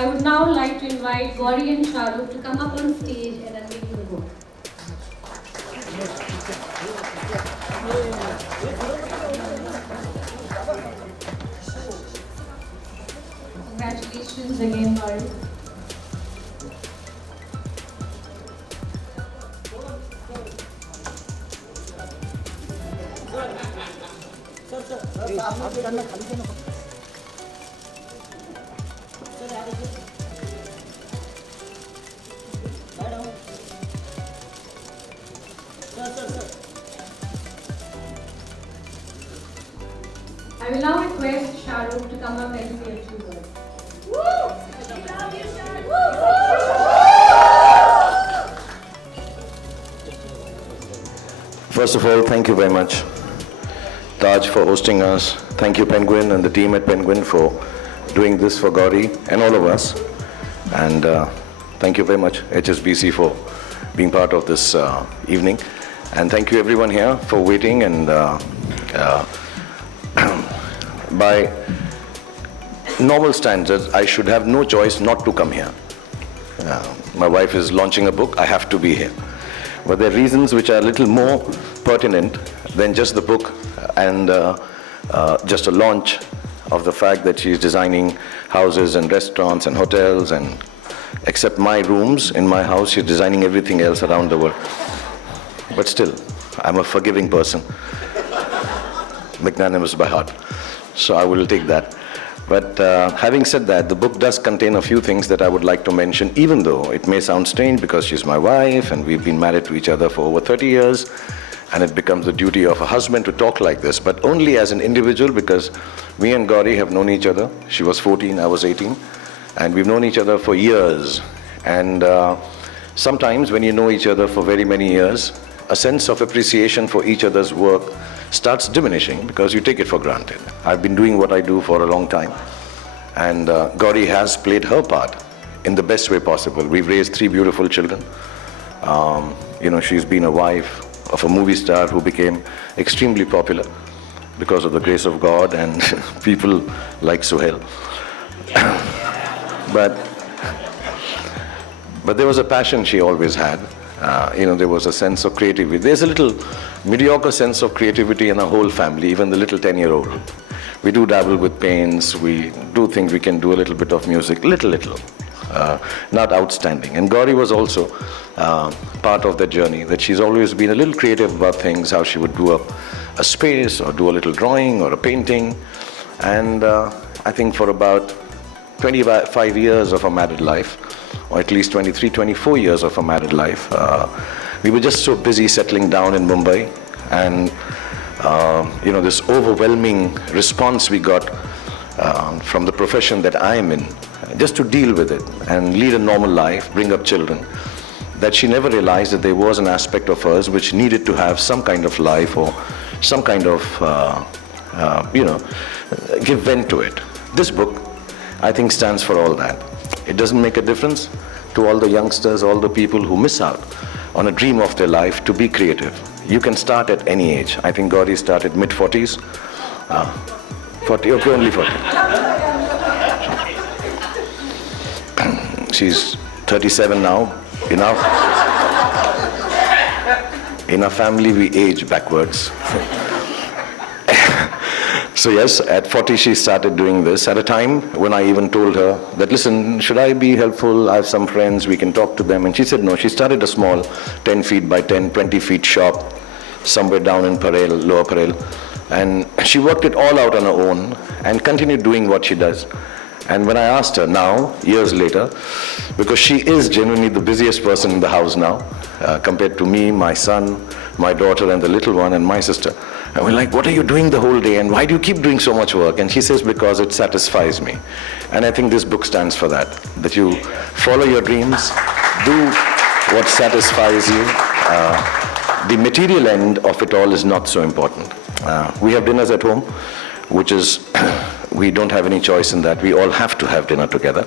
I would now like to invite Gauri and Shahrukh to come up on stage and unveil the book. Congratulations again, Gauri. I will now request Shahrukh to come up and say a few words. First of all, thank you very much, Taj, for hosting us. Thank you, Penguin, and the team at Penguin for doing this for Gauri and all of us. And thank you very much, HSBC, for being part of this evening. And thank you, everyone here, for waiting. And by normal standards, I should have no choice not to come here. My wife is launching a book, I have to be here. But there are reasons which are a little more pertinent than just the book and just a launch of the fact that she's designing houses and restaurants and hotels, and except my rooms in my house, she's designing everything else around the world. But still, I'm a forgiving person, magnanimous by heart, so I will take that. But having said that, the book does contain a few things that I would like to mention, even though it may sound strange because she's my wife and we've been married to each other for over 30 years, and it becomes the duty of a husband to talk like this, but only as an individual, because me and Gauri have known each other. She was 14, I was 18, and we've known each other for years. And sometimes when you know each other for very many years, a sense of appreciation for each other's work starts diminishing because you take it for granted. I've been doing what I do for a long time, and Gauri has played her part in the best way possible. We've raised 3 beautiful children. She's been a wife of a movie star who became extremely popular because of the grace of God and people like Suhail. But there was a passion she always had. There was a sense of creativity. There's a little mediocre sense of creativity in our whole family, even the little 10-year-old. We do dabble with paints, we do think we can do a little bit of music, little, not outstanding. And Gauri was also part of that journey, that she's always been a little creative about things, how she would do a space or do a little drawing or a painting. And I think for about 25 years of her married life, or at least 23, 24 years of her married life, we were just so busy settling down in Mumbai, and this overwhelming response we got from the profession that I am in, just to deal with it and lead a normal life, bring up children, that she never realized that there was an aspect of hers which needed to have some kind of life or some kind of, give vent to it. This book, I think, stands for all that. It doesn't make a difference to all the youngsters, all the people who miss out on a dream of their life to be creative. You can start at any age. I think Gauri started mid-40s. 40, okay, only 40. She's 37 now. In our family, we age backwards. So yes, at 40 she started doing this, at a time when I even told her that, listen, should I be helpful? I have some friends, we can talk to them. And she said no. She started a small 10 feet by 10, 20 feet shop somewhere down in Parel, Lower Parel. And she worked it all out on her own and continued doing what she does. And when I asked her now, years later, because she is genuinely the busiest person in the house now, compared to me, my son, my daughter, and the little one, and my sister. And we're like, what are you doing the whole day, and why do you keep doing so much work? And she says, because it satisfies me. And I think this book stands for that you follow your dreams, do what satisfies you. The material end of it all is not so important. We have dinners at home, which is, we don't have any choice in that. We all have to have dinner together.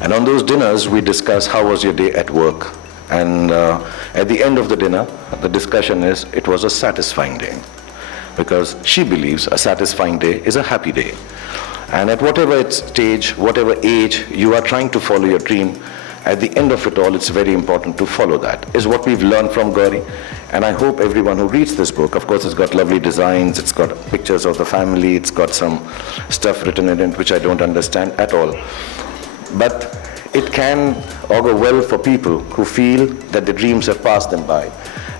And on those dinners, we discuss how was your day at work. And at the end of the dinner, the discussion is, it was a satisfying day. Because she believes a satisfying day is a happy day. And at whatever stage, whatever age you are trying to follow your dream, at the end of it all, it's very important to follow that, is what we've learned from Gauri. And I hope everyone who reads this book, of course it's got lovely designs, it's got pictures of the family, it's got some stuff written in it which I don't understand at all. But it can augur well for people who feel that their dreams have passed them by,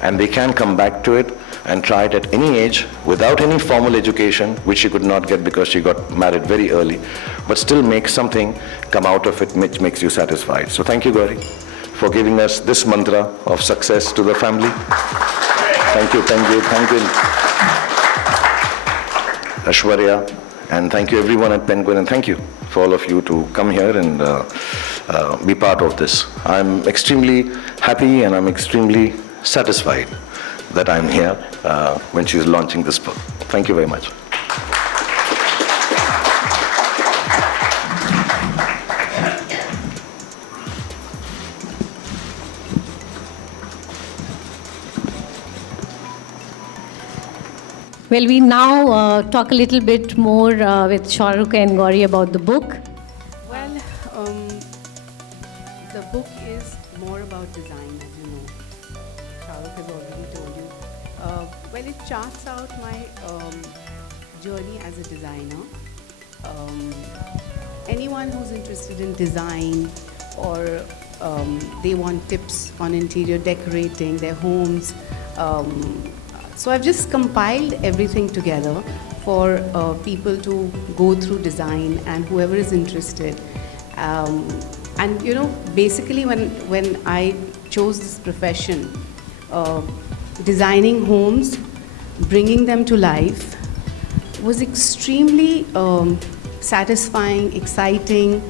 and they can come back to it and try it at any age without any formal education, which she could not get because she got married very early, but still make something come out of it which makes you satisfied. So thank you, Gauri, for giving us this mantra of success to the family. Thank you, thank you, thank you, Ashwarya, and thank you everyone at Penguin, and thank you for all of you to come here and be part of this. I'm extremely happy and I'm extremely satisfied that I'm here when she's launching this book. Thank you very much. Well, we now talk a little bit more with Shahrukh and Gauri about the book. Well, the book is more about design, as you know. Shahrukh has already told you. Well, it charts out my journey as a designer. Anyone who's interested in design or they want tips on interior decorating their homes, so I've just compiled everything together for people to go through design and whoever is interested. And you know, basically when I chose this profession, designing homes, bringing them to life, was extremely satisfying, exciting,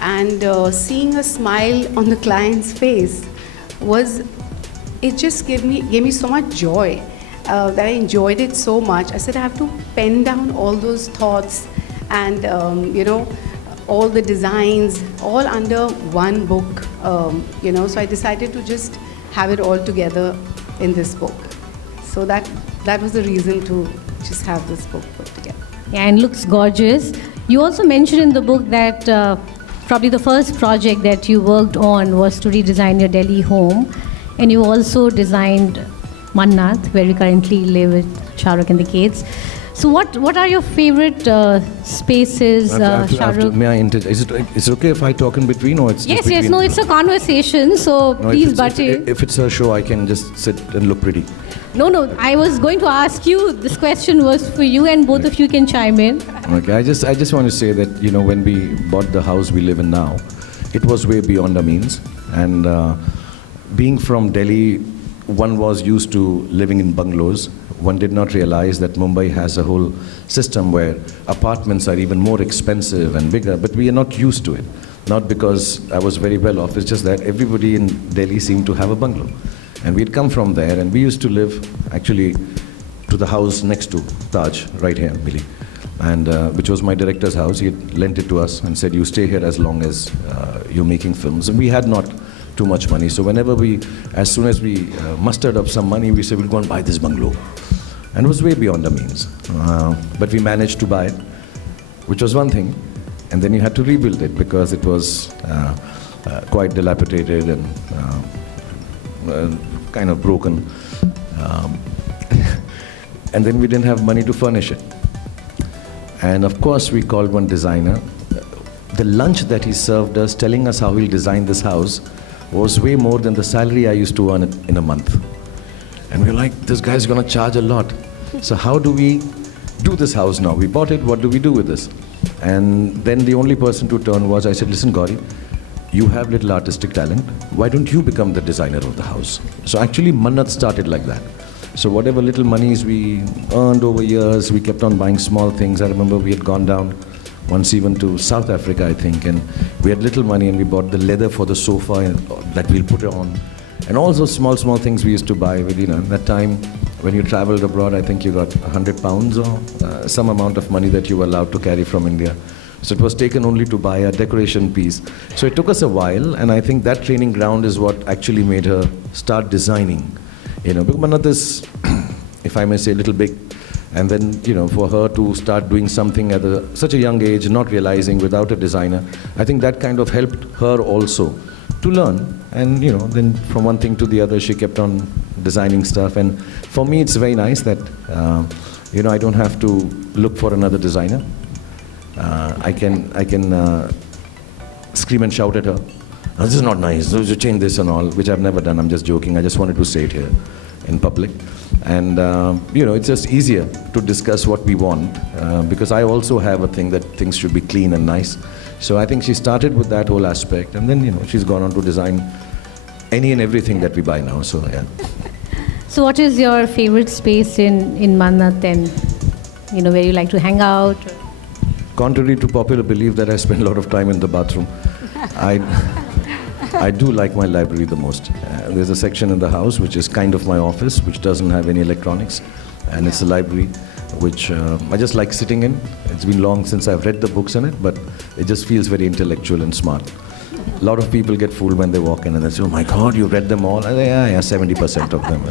and seeing a smile on the client's face it just gave me so much joy. That I enjoyed it so much. I said I have to pen down all those thoughts and you know, all the designs all under one book, you know, so I decided to just have it all together in this book. So that was the reason to just have this book put together. Yeah, and looks gorgeous. You also mentioned in the book that probably the first project that you worked on was to redesign your Delhi home, and you also designed Mannat, where we currently live with Shahrukh and the kids. So what are your favorite spaces, Shahrukh? May I is it okay if I talk in between, or it's Yes, just between? yes, no, it's a conversation, so No, please butt in. if it's a show, I can just sit and look pretty. No, I was going to ask you, this question was for you, and both of you can chime in. Okay, I just want to say that, you know, when we bought the house we live in now, it was way beyond our means, and being from Delhi, one was used to living in bungalows. One did not realize that Mumbai has a whole system where apartments are even more expensive and bigger, but we are not used to it. Not because I was very well off, it's just that everybody in Delhi seemed to have a bungalow. And we'd come from there, and we used to live actually to the house next to Taj, right here, Billy, and which was my director's house. He had lent it to us and said, you stay here as long as you're making films. And we had not too much money. So whenever as soon as we mustered up some money, we said, we'll go and buy this bungalow. And it was way beyond our means. But we managed to buy it, which was one thing. And then you had to rebuild it because it was quite dilapidated and kind of broken. And then we didn't have money to furnish it. And of course, we called one designer. The lunch that he served us, telling us how he'll design this house, was way more than the salary I used to earn in a month. And we were like, this guy's gonna charge a lot. So how do we do this house now? We bought it, what do we do with this? And then the only person to turn was, I said, listen, Gauri, you have little artistic talent. Why don't you become the designer of the house? So actually, Mannat started like that. So whatever little monies we earned over years, we kept on buying small things. I remember we had gone down once even to South Africa, I think, and we had little money and we bought the leather for the sofa that we'll put on. And all those small things we used to buy with, you know, that time when you traveled abroad, I think you got 100 pounds or some amount of money that you were allowed to carry from India. So it was taken only to buy a decoration piece. So it took us a while, and I think that training ground is what actually made her start designing. You know, because Mannat is, if I may say, a little big. And then, for her to start doing something at such a young age, not realizing without a designer, I think that kind of helped her also to learn. And, then from one thing to the other, she kept on designing stuff. And for me, it's very nice that, I don't have to look for another designer. I can scream and shout at her, "Oh, this is not nice, you change this and all," which I've never done. I'm just joking. I just wanted to say it here in public. And, it's just easier to discuss what we want, because I also have a thing that things should be clean and nice. So I think she started with that whole aspect, and then, she's gone on to design any and everything that we buy now, so yeah. So what is your favorite space in Mannat, and, where you like to hang out? Contrary to popular belief that I spend a lot of time in the bathroom, I do like my library the most. There's a section in the house which is kind of my office, which doesn't have any electronics, and it's a library which I just like sitting in. It's been long since I've read the books in it, but it just feels very intellectual and smart. A lot of people get fooled when they walk in and they say, "Oh my God, you read them all?" I say, yeah, 70% of them.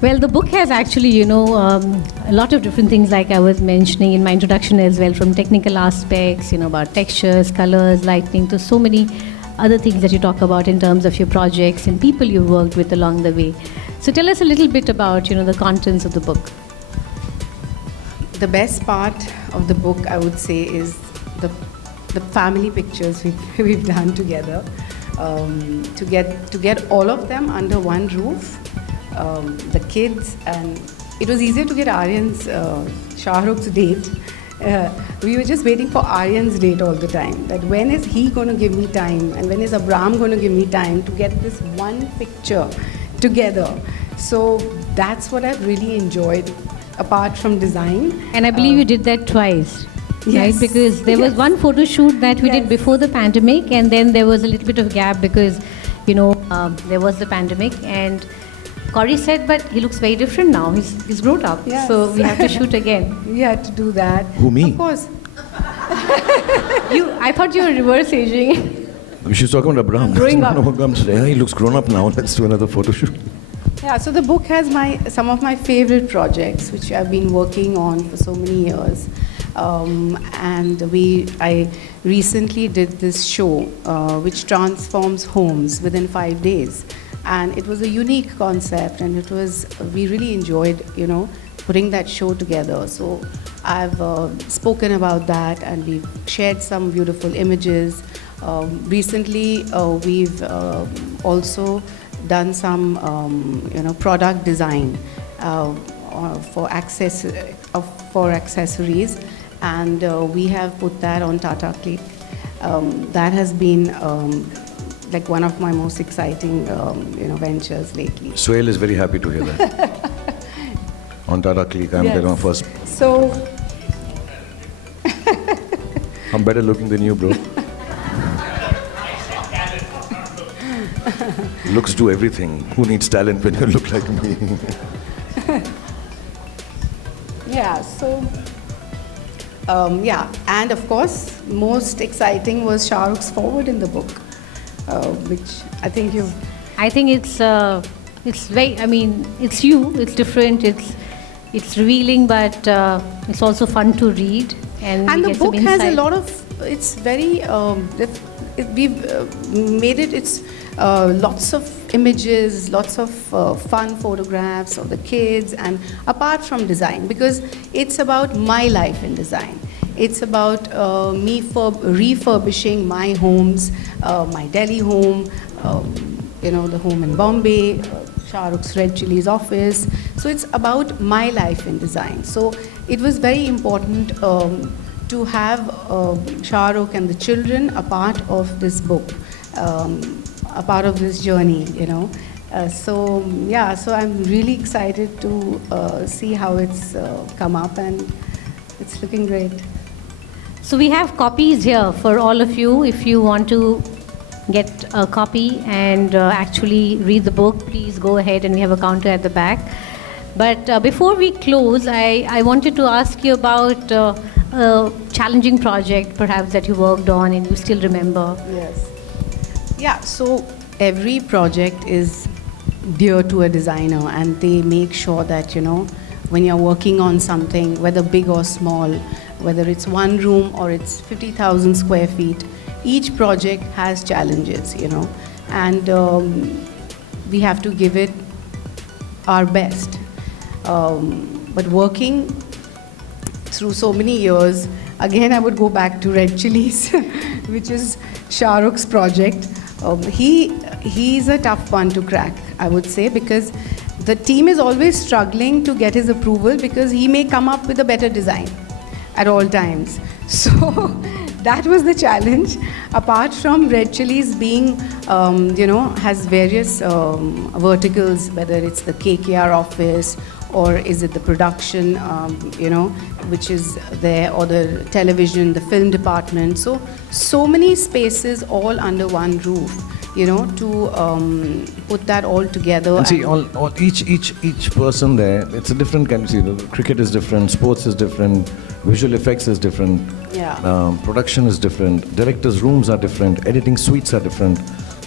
Well, the book has actually, a lot of different things, like I was mentioning in my introduction as well, from technical aspects, about textures, colors, lighting, to so many other things that you talk about in terms of your projects and people you worked with along the way. So tell us a little bit about, the contents of the book. The best part of the book, I would say, is the family pictures we've done together. To get all of them under one roof. The kids, and it was easier to get Aryan's, Shahrukh's date. We were just waiting for Aryan's date all the time, that when is he going to give me time, and when is Abram going to give me time to get this one picture together. So that's what I've really enjoyed, apart from design. And I believe you did that twice. Yes. Right? Because there was one photo shoot that we did before the pandemic, and then there was a little bit of gap because, there was the pandemic, and Gauri said, "But he looks very different now. He's grown up." Yes. So we have to shoot again. We had to do that. Who, me? Of course. I thought you were reverse aging. She's talking about Abraham. Growing up. Yeah, he looks grown up now. Let's do another photo shoot. Yeah, so the book has some of my favorite projects, which I've been working on for so many years. And I recently did this show, which transforms homes within 5 days. And it was a unique concept, and we really enjoyed, putting that show together. So I've spoken about that, and we've shared some beautiful images. Recently, we've also done some, product design for accessories, and we have put that on Tata Click. That has been like one of my most exciting, ventures lately. Suhail is very happy to hear that. On Tata Click, I'm there on first. So, I'm better looking than you, bro. Looks do everything. Who needs talent when you look like me? yeah, so, and of course, most exciting was Shahrukh's forward in the book, which I think you've... I think it's very, it's you, it's different, it's revealing, but it's also fun to read. And the book has a lot of, it's very, we've made it's lots of images, lots of fun photographs of the kids, and apart from design, because it's about my life in design. It's about me refurbishing my homes, my Delhi home, the home in Bombay, Shahrukh's Red Chili's office. So it's about my life in design. So it was very important to have Shahrukh and the children a part of this book, a part of this journey, So I'm really excited to see how it's come up, and it's looking great. So we have copies here for all of you. If you want to get a copy and actually read the book, please go ahead, and we have a counter at the back. But before we close, I wanted to ask you about a challenging project perhaps that you worked on and you still remember. Yes. Yeah, so every project is dear to a designer, and they make sure that, when you're working on something, whether big or small, whether it's one room or it's 50,000 square feet, each project has challenges, and we have to give it our best. But working through so many years, again I would go back to Red Chillies, which is Shahrukh's project. He's a tough one to crack, I would say, because the team is always struggling to get his approval, because he may come up with a better design at all times. So that was the challenge. Apart from Red Chillies being, has various verticals, whether it's the KKR office, or is it the production, which is there, or the television, the film department. So many spaces all under one roof, to put that all together. And see, each person there, it's a different kind of, cricket is different, sports is different, visual effects is different, production is different, directors' rooms are different, editing suites are different.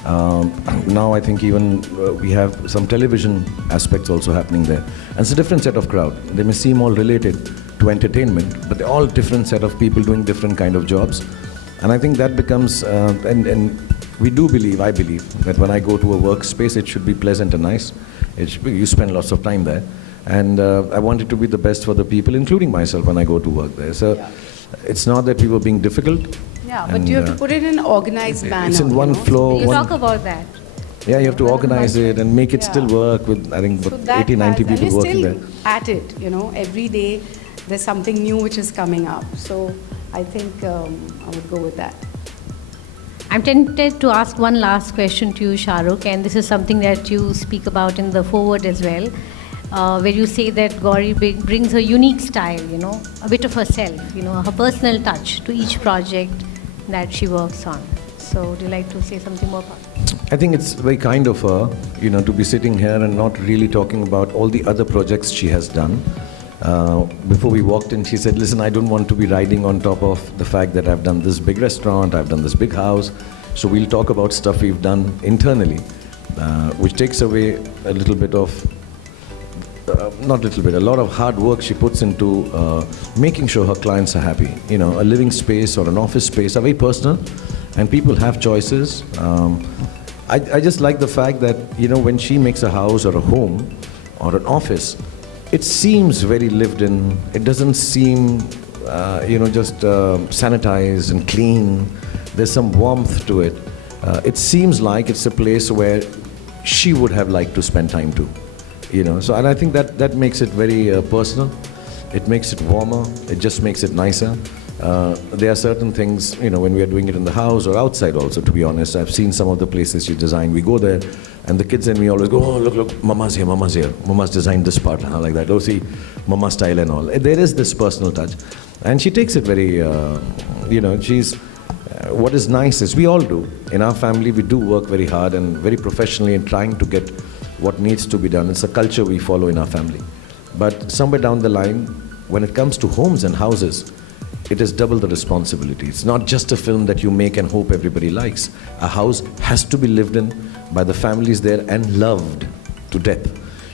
Now I think even we have some television aspects also happening there. And it's a different set of crowd. They may seem all related to entertainment, but they're all different set of people doing different kind of jobs. And I think that becomes, and we do believe, I believe, that when I go to a workspace, it should be pleasant and nice. You spend lots of time there. And I want it to be the best for the people, including myself, when I go to work there. So it's not that we were being difficult. Yeah, but you have to put it in an organized manner. It's in one flow. You talk about that. Yeah, you have to organize it and make it still work with, I think, 80, 90 people working there. At it, every day there's something new which is coming up. So I think I would go with that. I'm tempted to ask one last question to you, Shahrukh, and this is something that you speak about in the foreword as well, where you say that Gauri brings her unique style, a bit of herself, her personal touch to each project that she works on. So would you like to say something more about it? I think it's very kind of her, to be sitting here and not really talking about all the other projects she has done. Before we walked in, she said, listen, I don't want to be riding on top of the fact that I've done this big restaurant, I've done this big house. So we'll talk about stuff we've done internally, which takes away a little bit of, a lot of hard work she puts into making sure her clients are happy. A living space or an office space are very personal, and people have choices. I just like the fact that, when she makes a house or a home or an office, it seems very lived in. It doesn't seem, just sanitized and clean. There's some warmth to it. It seems like it's a place where she would have liked to spend time too. So, and I think that makes it very personal. It makes it warmer. It just makes it nicer. There are certain things, when we are doing it in the house or outside also, to be honest. I've seen some of the places she designed. We go there, and the kids and me always go, oh, look, Mama's here. Mama's designed this part, like that. Oh, see, Mama style and all. There is this personal touch. And she takes it very, what is nice is, we all do. In our family, we do work very hard and very professionally in trying to get what needs to be done. It's a culture we follow in our family. But somewhere down the line, when it comes to homes and houses, it is double the responsibility. It's not just a film that you make and hope everybody likes. A house has to be lived in by the families there and loved to death.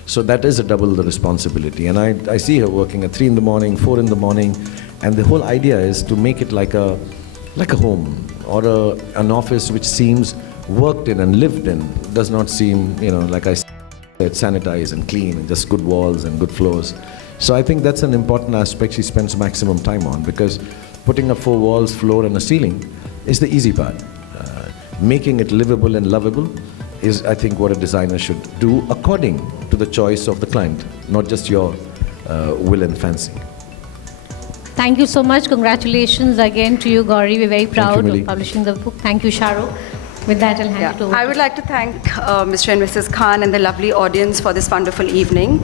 So that is a double the responsibility. And I see her working at 3 in the morning, 4 in the morning, and the whole idea is to make it like a home or an office which seems worked in and lived in. Does not seem, like I said, sanitized and clean and just good walls and good floors. So I think that's an important aspect she spends maximum time on, because putting up 4 walls, floor and a ceiling is the easy part. Making it livable and lovable is, I think, what a designer should do according to the choice of the client, not just your will and fancy. Thank you so much. Congratulations again to you, Gauri. We're very proud Millie. of publishing the book. Thank you, Shahrukh. With that, I'll hand it over. I would like to thank Mr. and Mrs. Khan and the lovely audience for this wonderful evening.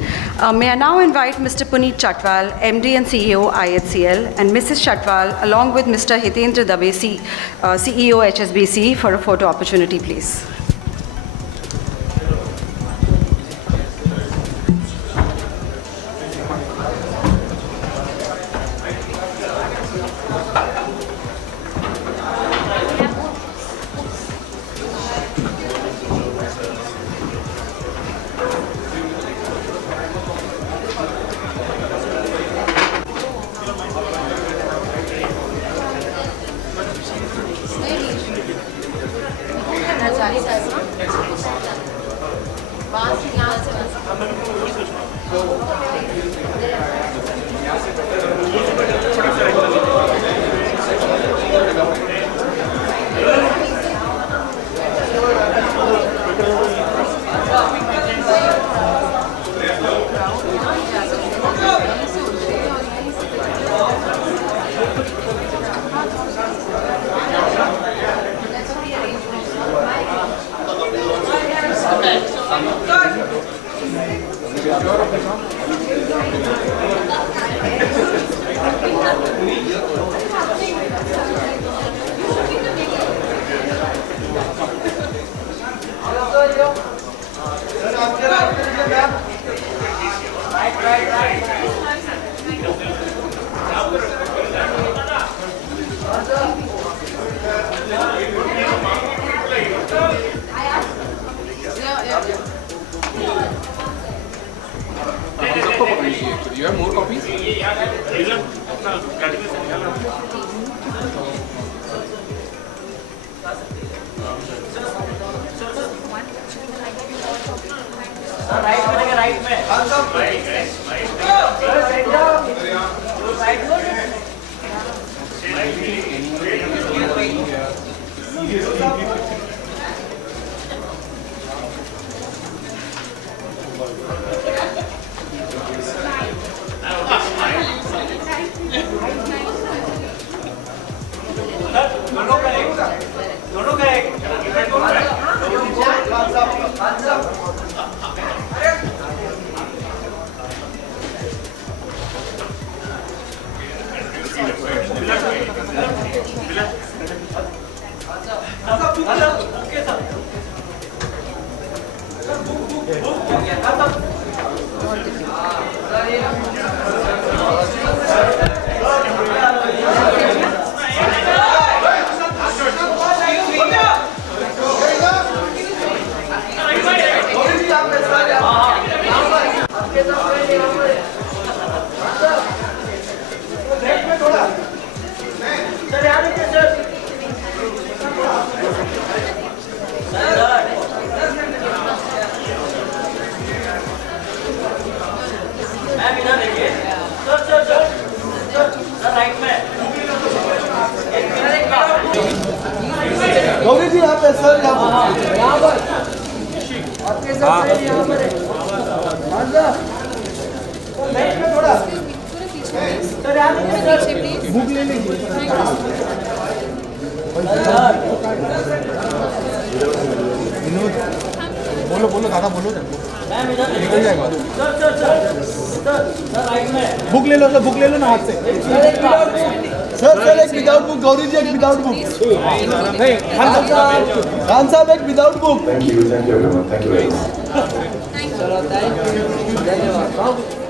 May I now invite Mr. Puneet Chatwal, MD and CEO, IHCL, and Mrs. Chatwal, along with Mr. Hitendra Dave, CEO, HSBC, for a photo opportunity, please. You have more copies? Gauri जी यहाँ पे sir यहाँ पर आपके साथ यहाँ पर थोड़ा sir यहाँ पे बुक ले लीजिए बोलो बोलो दादा बोलो निकल जाएगा बुक ले लो ना हाथ से सर एक विदाउट बुक गौरी जी एक विदाउट बुक खान साहब एक without book Thank you everyone. Thank you very much. धन्यवाद